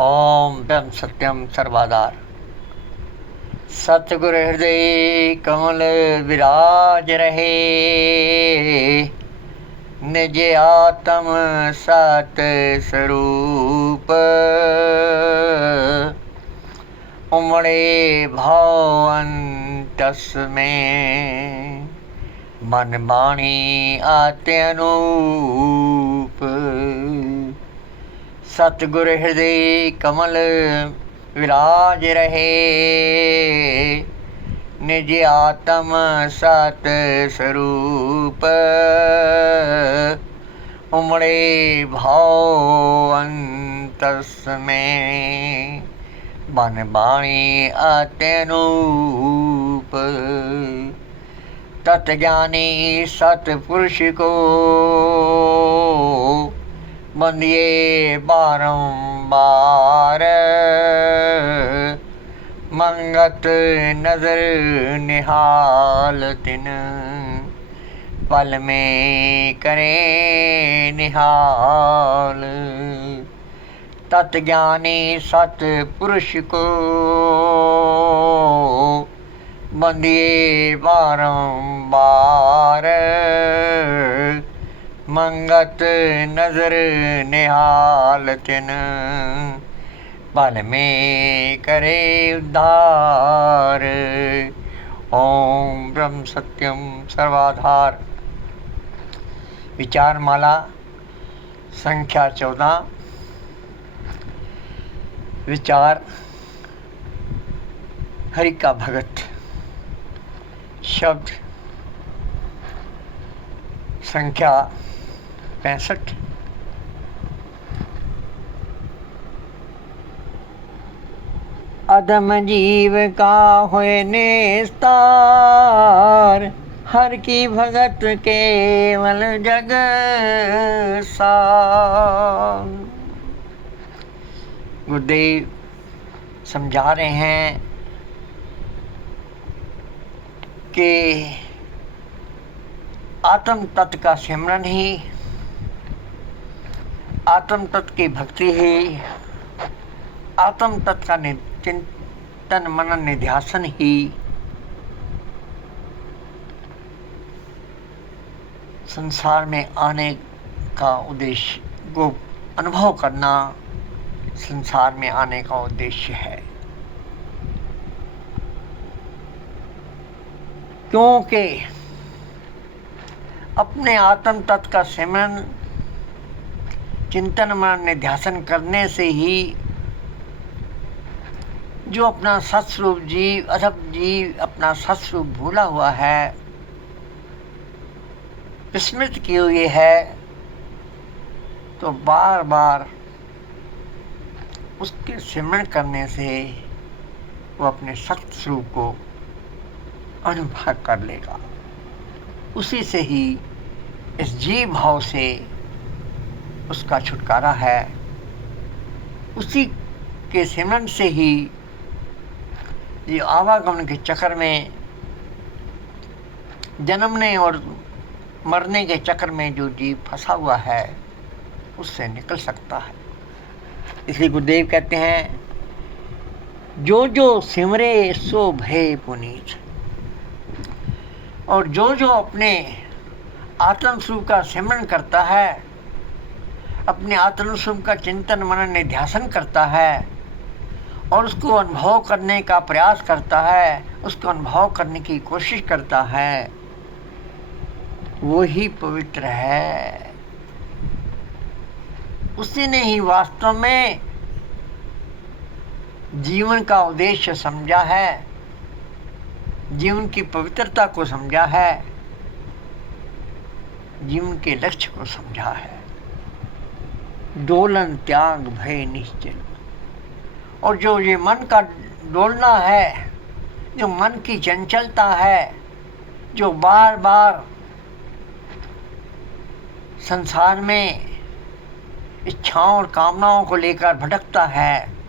ओम ब्रह्म सत्यम सर्वाधार। सतगुरु हृदय कमल विराज रहे, निज आत्म सत स्वरूप। उमड़े भाव अंतस में, मन वाणी आते अनूप। सतगुरु हृदय कमल विराज रहे, निज आत्म सत स्वरूप। उमड़े भाव अंतस में, मन वाणी आते अनूप। तत्ज्ञानी सतपुरुष को बंदिए बारंबार। मंगत नजर निहाल तिन, पल में करे निहाल। तत्ज्ञानी सतपुरुष को बंदिए बारंबार। मंगत नजर निहाल तिन, पल में करे उद्धार। ओम ब्रह्म सत्यम सर्वाधार। विचार माला संख्या 14। विचार हरि का भगत। शब्द संख्या 65। अधम जीव का होए निस्तार, हर की भगत केवल जग सार। गुरुदेव समझा रहे हैं कि आत्म तत्व का सिमरन ही, आत्म तत्व की भक्ति ही, आत्म तत्व का चिंतन मनन निध्यासन ही संसार में आने का उद्देश्य, को अनुभव करना संसार में आने का उद्देश्य है। क्योंकि अपने आत्म तत्व का सिमरन चिंतन मनन निध्यासन करने से ही जो अपना सत्स्वरूप जीव, अधम जीव अपना सत्स्वरूप भूला हुआ है, विस्मृत किए हुए है, तो बार बार उसके सिमरण करने से वो अपने सत्स्वरूप को अनुभव कर लेगा। उसी से ही, इस जीव भाव से उसका छुटकारा है। उसी के सिमरन से ही ये आवागमन के चक्कर में, जन्मने और मरने के चक्कर में जो जीव फंसा हुआ है, उससे निकल सकता है। इसलिए गुरुदेव कहते हैं, जो जो सिमरे सो भय पुनीत। और जो जो अपने आत्म स्वरूप का सिमरन करता है, अपने आत्म स्वरूप का चिंतन मनन निध्यासन करता है और उसको अनुभव करने का प्रयास करता है, उसको अनुभव करने की कोशिश करता है, वो ही पवित्र है। उसी ने ही वास्तव में जीवन का उद्देश्य समझा है, जीवन की पवित्रता को समझा है, जीवन के लक्ष्य को समझा है। डोलन त्याग भय निश्चल। और जो ये मन का डोलना है, जो मन की चंचलता है, जो बार बार संसार में इच्छाओं और कामनाओं को लेकर भटकता है,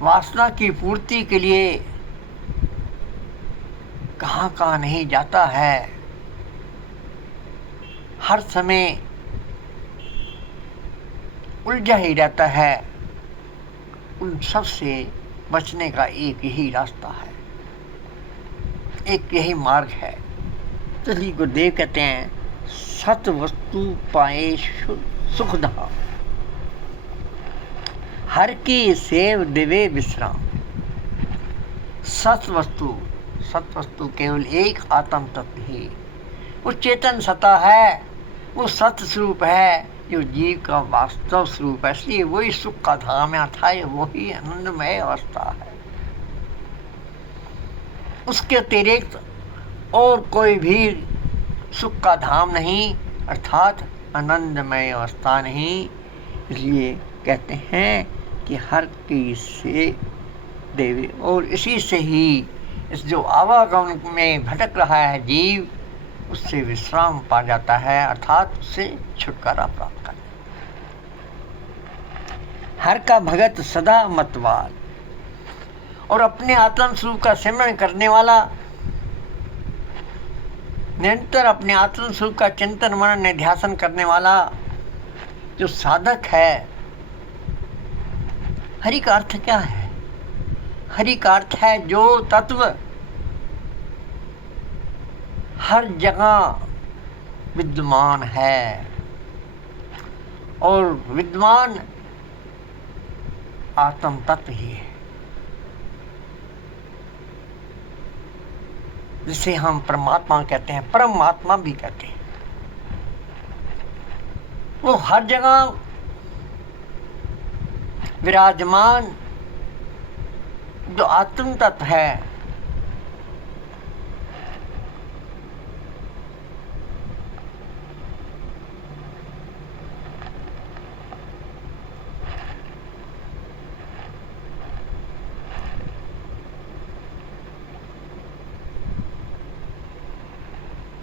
वासना की पूर्ति के लिए कहाँ कहाँ नहीं जाता है, हर समय उलझा ही रहता है, उन सब से बचने का एक यही रास्ता है, एक यही मार्ग है। तो इसलिए गुरुदेव कहते हैं सत वस्तु पाए सुखदा, हर की सेव दिवे विश्राम। सत वस्तु केवल एक आत्म तत्व ही, वो चेतन सत्ता है, वो सत्य स्वरूप है जो जीव का वास्तव स्वरूप है। इसलिए वही सुख का धाम है, अर्थात वही आनंदमय अवस्था है। उसके अतिरिक्त और कोई भी सुख का धाम नहीं, अर्थात आनंदमय अवस्था नहीं। इसलिए कहते हैं कि हर की से देवे, और इसी से ही इस जो आवागमन में भटक रहा है जीव, उससे विश्राम पा जाता है, अर्थात उससे छुटकारा प्राप्त कर। हर का भगत सदा मतवाल, और अपने आत्म स्वरूप का सिमरन करने वाला, निरंतर अपने आत्म स्वरूप का चिंतन मनन निध्यासन करने वाला जो साधक है। हरि का अर्थ क्या है? हरि का अर्थ है जो तत्व हर जगह विद्यमान है, और विद्यमान आत्म तत्व ही है, जिसे हम परमात्मा कहते हैं, परमात्मा भी कहते हैं। वो हर जगह विराजमान जो आत्म तत्व है,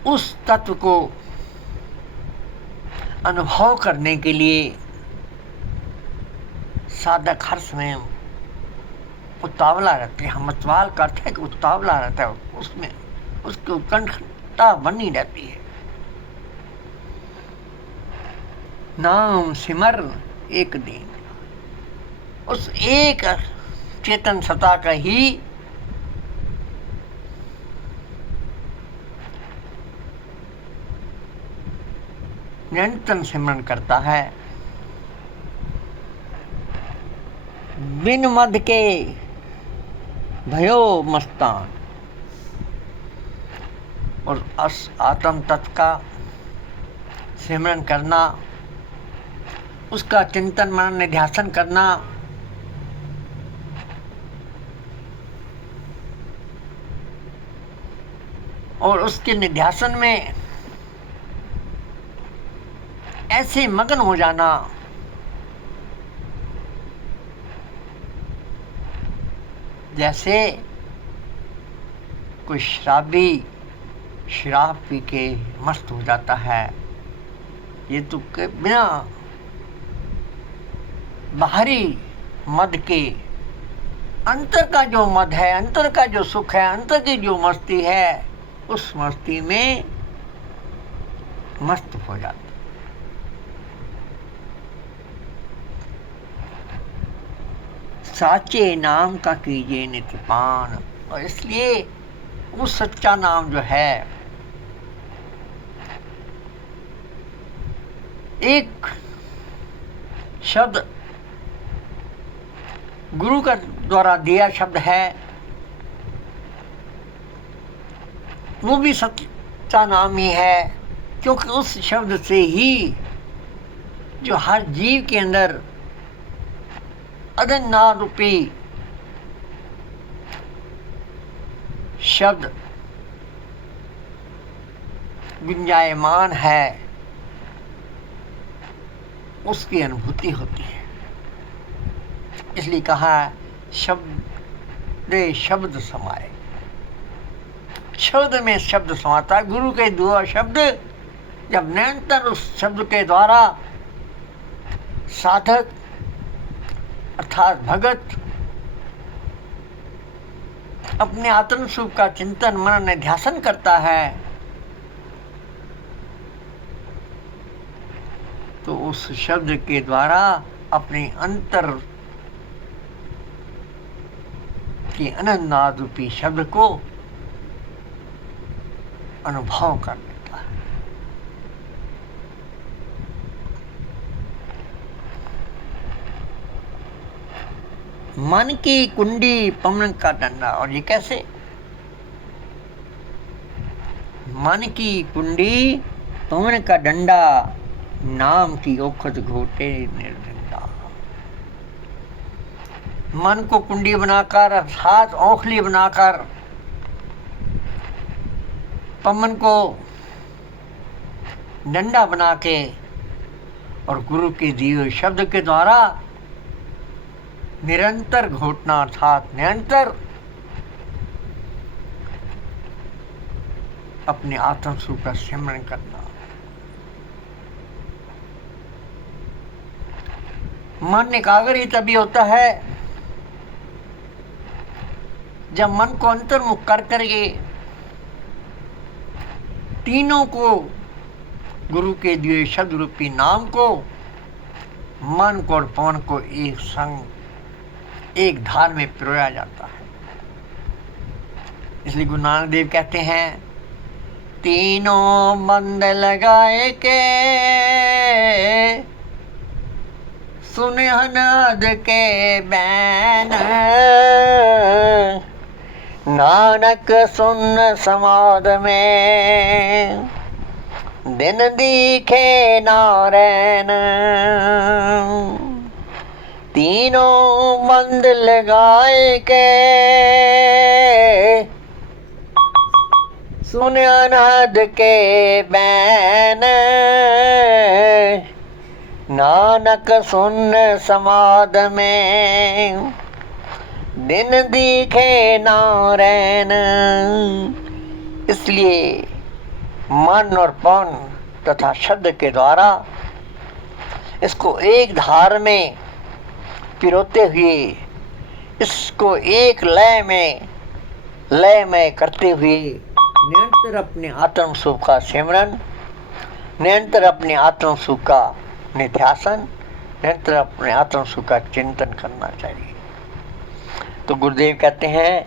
उस तत्व को अनुभव करने के लिए साधक हर समय उतावला रहते हैं। मतवाल का अर्थ है कि उतावला रहता है, उसमें उसकी उत्कंठा बनी रहती है। नाम सिमर एक दिन, उस एक चेतन सत्ता का ही निरंतर सिमरन करता है। बिन मद के भयो मस्तान, और आत्म तत्व का सिमरन करना, उसका चिंतन मनन निध्यासन करना, और उसके निध्यासन में ऐसे मगन हो जाना जैसे कोई शराबी शराब पी के मस्त हो जाता है। ये तो के बिना बाहरी मद के अंतर का जो मद है, अंतर का जो सुख है, अंतर की जो मस्ती है, उस मस्ती में मस्त हो जाता। साचे नाम का कीजिए नित्यपान, और इसलिए वो सच्चा नाम जो है, एक शब्द गुरु का द्वारा दिया शब्द है, वो भी सच्चा नाम ही है, क्योंकि उस शब्द से ही जो हर जीव के अंदर अदन्ना रूपी शब्द गुंजायमान है, उसकी अनुभूति होती है। इसलिए कहा शब्द शब्द समाए, शब्द में शब्द समाता है। गुरु के दुआ शब्द जब निरंतर उस शब्द के द्वारा साधक अर्थात भगत अपने आत्म स्वरूप का चिंतन मनन निध्यासन करता है, तो उस शब्द के द्वारा अपने अंतर के अनंतनाद रूपी शब्द को अनुभव कर लेता है। मन की कुंडी पवन का डंडा। और ये कैसे? मन की कुंडी पवन का डंडा, नाम की ओखत घोटे निर्डंडा। मन को कुंडी बनाकर, अर्थात औखली बनाकर, पवन को डंडा बना के और गुरु के दिए हुए शब्द के द्वारा निरंतर घोटना, अर्थात निरंतर अपने आत्म सुख का सिमरन करना। मन एकाग्र ही तभी होता है जब मन को अंतर्मुख कर करके तीनों को, गुरु के दिए शब्द रूपी नाम को, मन को और पवन को एक संग, एक धार में पिरोया जाता है। इसलिए गुरु नानक देव कहते हैं, तीनों बंद लगाए के सुने अनाद के बैन, नानक सुन समाद में दिन दिखे नारायण। तीनों बंद लगाए के सुने अनाद के बैन, नानक सुन समाद में दिन दिखे नारायण। इसलिए मन और पवन तथा शब्द के द्वारा इसको एक धार में पिरोते हुए, इसको एक लय में करते हुए निरंतर अपने आत्म सुख का सिमरन, निरंतर अपने आत्म सुख का निध्यासन, निरंतर अपने आत्म सुख का चिंतन करना चाहिए। तो गुरुदेव कहते हैं,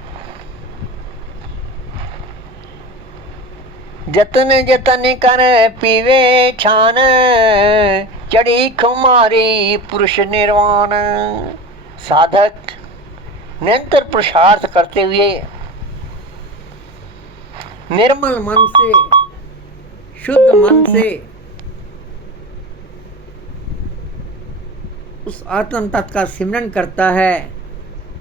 जतन जतन कर पीवे छान, चढ़ी खुमारी पुरुष निर्वाण। साधक निरंतर पुरुषार्थ करते हुए निर्मल मन से, शुद्ध मन से उस आत्म तत्व का सिमरन करता है,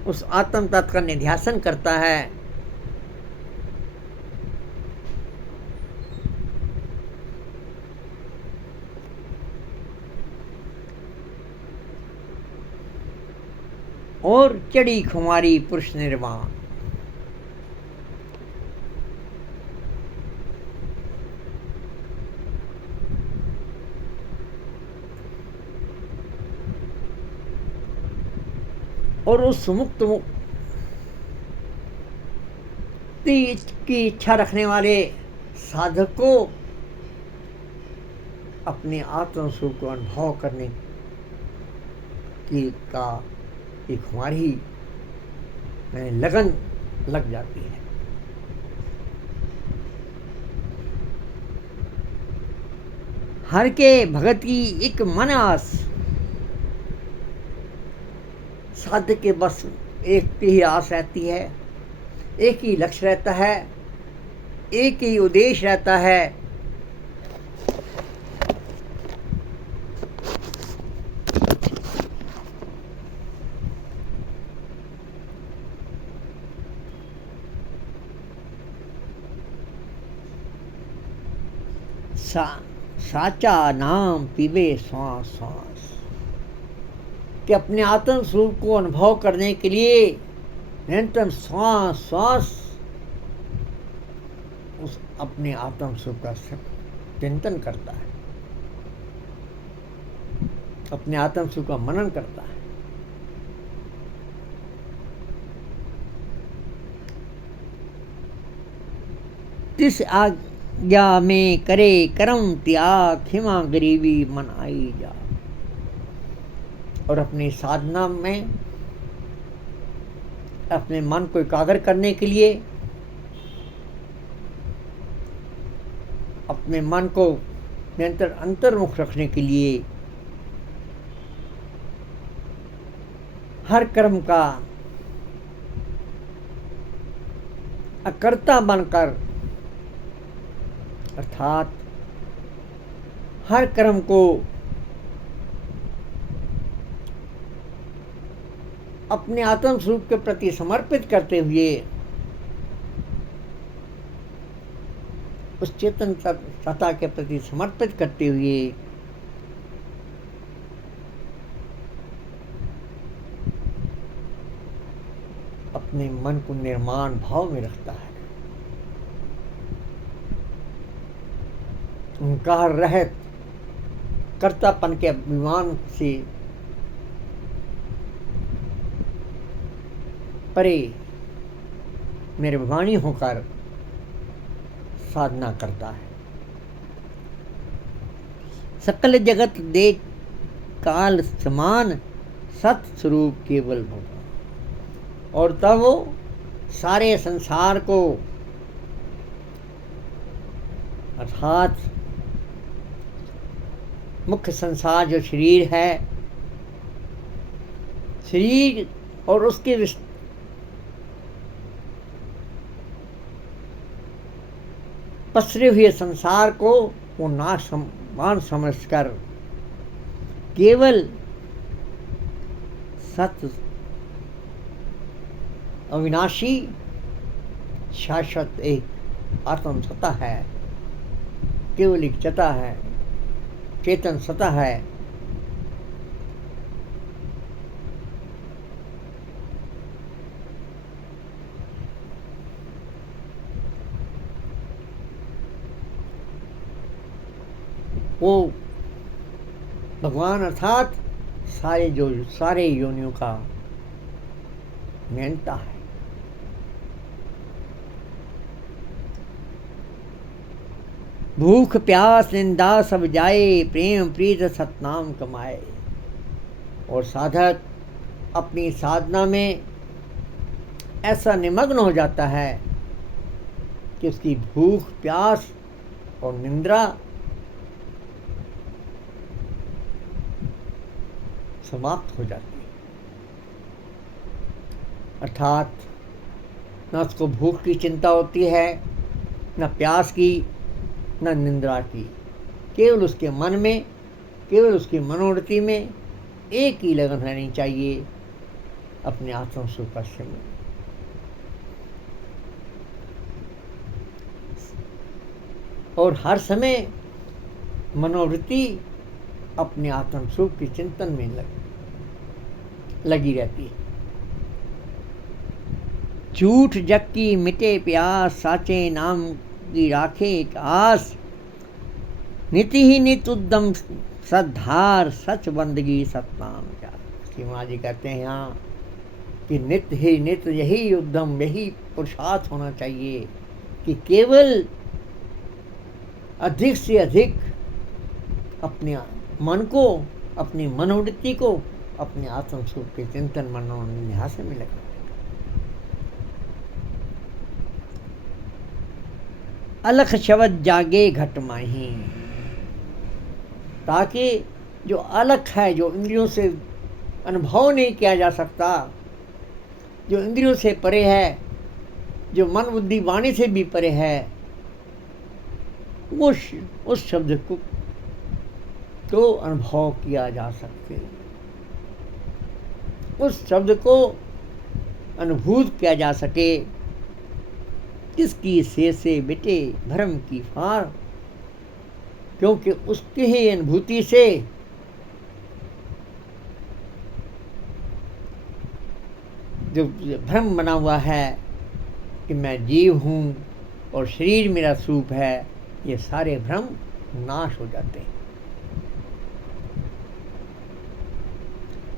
उस आत्म तत्व का निध्यासन करता है। और चढ़ी खुमारी पुरुष निर्वाण। और उस मुक्ति की इच्छा रखने वाले साधक को अपने आत्म सुख को अनुभव करने की का एक हमारी लगन लग जाती है। हर के भगत की एक मन आस, साधक के बस एक ही आस रहती है, एक ही लक्ष्य रहता है, एक ही उद्देश्य रहता है। साचा नाम पीवे श्वास श्वास, कि अपने आत्म स्वरूप को अनुभव करने के लिए निरंतर श्वास श्वास उस अपने आत्म स्वरूप का चिंतन करता है, अपने आत्म स्वरूप का मनन करता है। या में करे करम त्याग, खिमा गरीबी मन आई जा। और अपनी साधना में अपने मन को एकाग्र करने के लिए, अपने मन को निरंतर अंतर्मुख रखने के लिए हर कर्म का अकर्ता बनकर, अर्थात हर कर्म को अपने आत्म स्वरूप के प्रति समर्पित करते हुए, उस चेतन सत्ता के प्रति समर्पित करते हुए अपने मन को निर्माण भाव में रखता है, अहंकार रहित कर्तापन के अभिमान से परे मेहरबानी होकर साधना करता है। सकल जगत देख काल समान, सत स्वरूप केवल भगवान। और तब वो सारे संसार को, अर्थात मुख्य संसार जो शरीर है, शरीर और उसके पसरे हुए संसार को वो नाशवान समझकर केवल सत्य, अविनाशी, शाश्वत एक आत्म सत्ता है, केवल एक सत्ता है, चेतन सत्ता है। वो भगवान अर्थात सारे योनियों का नियंता है। भूख प्यास निंदा सब जाए, प्रेम प्रीत सतनाम कमाए। और साधक अपनी साधना में ऐसा निमग्न हो जाता है कि उसकी भूख प्यास और निंद्रा समाप्त हो जाती है। अर्थात न उसको भूख की चिंता होती है, न प्यास की, न निंद्रा की। केवल उसके मन में, केवल उसकी मनोवृत्ति में एक ही लगन रहनी चाहिए, अपने आत्म सुख का सिमरन। और हर समय मनोवृत्ति अपने आत्म सुख के चिंतन में लगी रहती है। झूठ जग की मिटे प्यास, साचे नाम की राखे एक आस। नित ही नित उद्यम सद्धार, सच बंदगी सतनाम का। श्री माँ जी कहते हैं यहाँ कि नित ही नित यही उद्यम, यही पुरुषार्थ होना चाहिए कि केवल अधिक से अधिक अपने मन को, अपनी मनोवृत्ति को अपने आत्म सुख के चिंतन मनोन्यास में लगा। अलख शब्द जागे घट माही, ताकि जो अलख है, जो इंद्रियों से अनुभव नहीं किया जा सकता, जो इंद्रियों से परे है, जो मन बुद्धि वाणी से भी परे है, उस शब्द को तो अनुभव किया जा सके, उस शब्द को अनुभूत किया जा सके। किसकी से बिटे भ्रम की फार, क्योंकि उसकी ही अनुभूति से जो भ्रम बना हुआ है कि मैं जीव हूँ और शरीर मेरा स्वरूप है, ये सारे भ्रम नाश हो जाते हैं।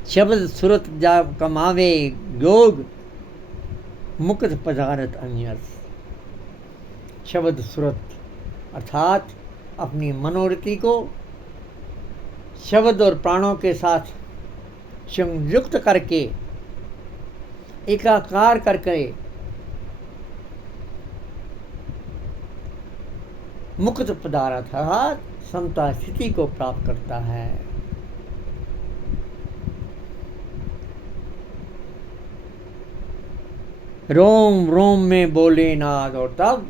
शब्द सुरत जा कमावे योग, मुक्त पदार्थ अन्यस। शब्द सुरत अर्थात अपनी मनोवृत्ति को शब्द और प्राणों के साथ संयुक्त करके एकाकार करके मुक्त पदार्थ अर्थात समता स्थिति को प्राप्त करता है। रोम रोम में बोले नाद, और तब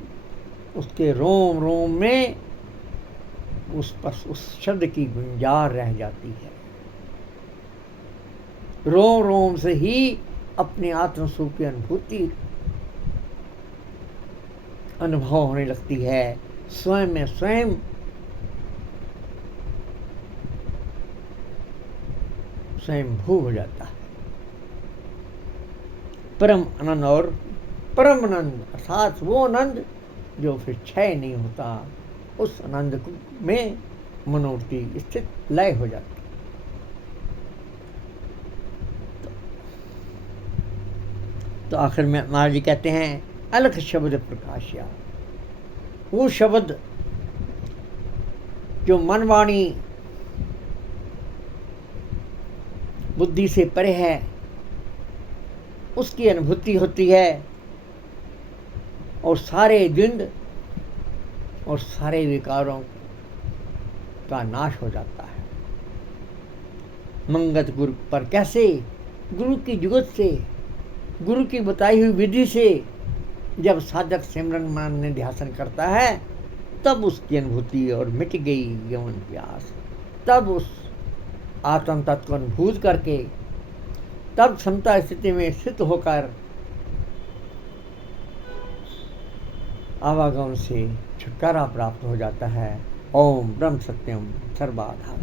उसके रोम रोम में उस शब्द की गुंजार रह जाती है। रोम रोम से ही अपने आत्म स्वरूप की अनुभूति अनुभव होने लगती है। स्वयं में स्वयं स्वयंभू हो जाता है। परम आनंद और परम आनंद अर्थात वो आनंद जो फिर क्षय नहीं होता, उस आनंद में मनोवृत्ति स्थित लय हो जाती है। तो आखिर में महाराज जी कहते हैं अलख शब्द प्रकाशिया, वो शब्द जो मन वाणी बुद्धि से परे है, उसकी अनुभूति होती है और सारे द्वंद और सारे विकारों का नाश हो जाता है। मंगत गुरु पर कैसे? गुरु की जुगत से, गुरु की बताई हुई विधि से जब साधक सिमरन मनन निध्यासन करता है, तब उसकी अनुभूति और मिट गई यमन प्यास। तब उस आत्म तत्व को अनुभूत करके तब समता स्थिति में स्थित होकर आवागमन से छुटकारा प्राप्त हो जाता है। ओम ब्रह्म सत्यम सर्वाधार।